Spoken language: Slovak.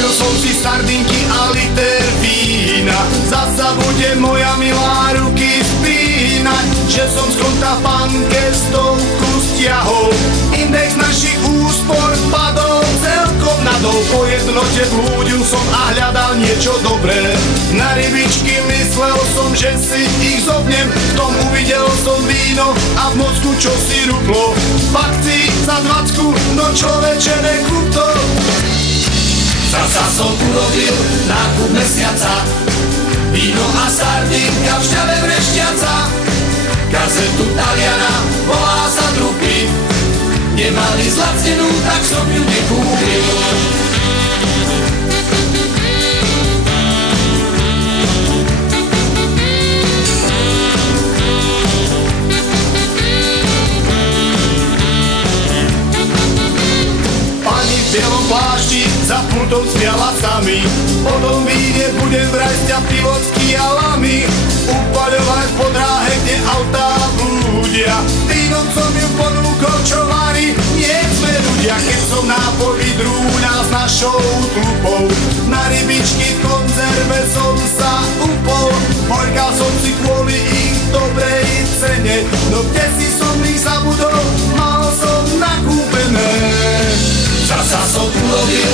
Kúpil som si sardinky a liter vína, zasa bude moja milá ruky spínať, že som z konta panke stovku stiahol. Index našich úspor padol celkom nadol, po jednote blúdil som a hľadal niečo dobré. Na rybičky myslel som, že si ich zobnem, v tom uvidel som víno a v mozgu čo si ruplo. Fakci za 20, no človeče nekúp to. Zasa som urobil nákup mesiaca, víno a sardinka v šťave vrešťaca. Kazetu Taliana, volá sa Trupy, nemali zlacnenú, tak som ju nekúpil. V bielom plášti za pultom smiala sami, potom víne budem vraj sťa pivocky a lamy, upaľovať po dráhe, kde autá blúdia. Vínom som ju ponúkol, čo varí, nie sme ľudia. Keď som nápoj vydrúňal s našou tlupou, na rybičky v konzerve som sa upol. Horkal som si kvôli ich dobrej cene, no kde si som ich zabudol, mal som nakúpené. Zasa som urobil